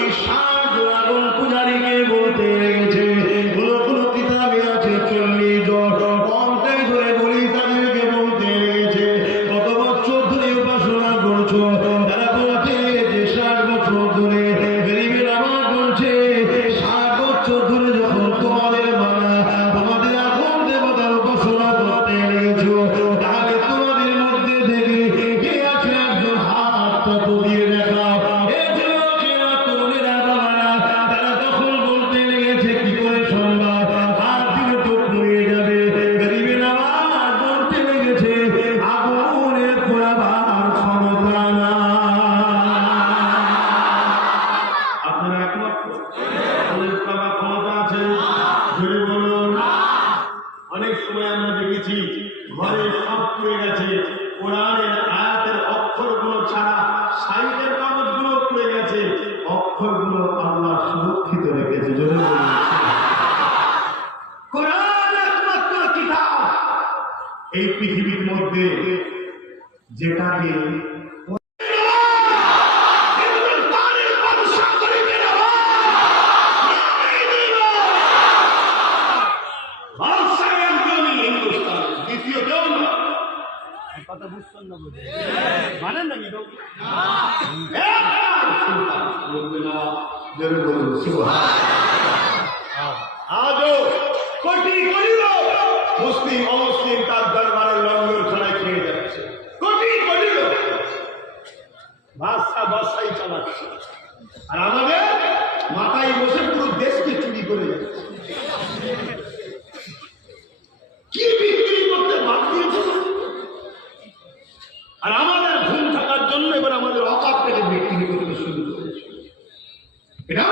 ওই 60 জন আগুন পূজারীকে বলতে লেগেছে, কোনো কিতাবে আছে 40 জন, কমটাই ধরে বলি তাদেরকে বলতে লেগেছে কত বছর ধরে উপাসনা করছো। তারা বলছে যে 60 বছর ধরে। গরিবের আমার বলছে 60 বছর ধরে যখন তোমাদের মানা তোমাদের আগুন দেবতার উপাসনা করতে লেগেছো, তাহলে তোমাদের মধ্যে থেকে কে আছে একজন হাতটা তো দিয়ে দেখা। তারা তখন বলতে লেগেছে কি করে সম্ভব, হাত দিলে তো পুড়ে যাবে। গরিবের আমার বলতে লেগেছে আগুনে পোড়াবার ক্ষমতা না। আপনারা একমাত্র ক্ষমতা আছে জোরে বলুন। অনেক সময় আমরা দেখেছি ঘরে সব পুড়ে গেছে, কোরআনের আয়াতের অক্ষরগুলো ছাড়া সাইটের কাগজগুলো পুড়ে গেছে, অক্ষরগুলো আল্লাহ সুরক্ষিত রেখেছে। জোরে বলুন। কোরআন একমাত্র কিতাব এই পৃথিবীর মধ্যে যেটাকে কথা বুঝছেন না বলে মানেন নাকি আজও কোটি কোটি লোক মুসলিম অমুসলিম তার দরবারে লঙ্গর ছড়াই খেয়ে যাচ্ছে। কোটি কোটি লোক বাদশাই চালাচ্ছে, আর আমাদের মাথায় বসে পুরো দেশকে চুরি করে যাচ্ছে। কি বিক্রি করতে বাদ দিয়েছে, আর আমাদের ঘুম থাকার জন্য এবার আমাদের অকাপ থেকে বিক্রি করতে শুরু করেছে। এটা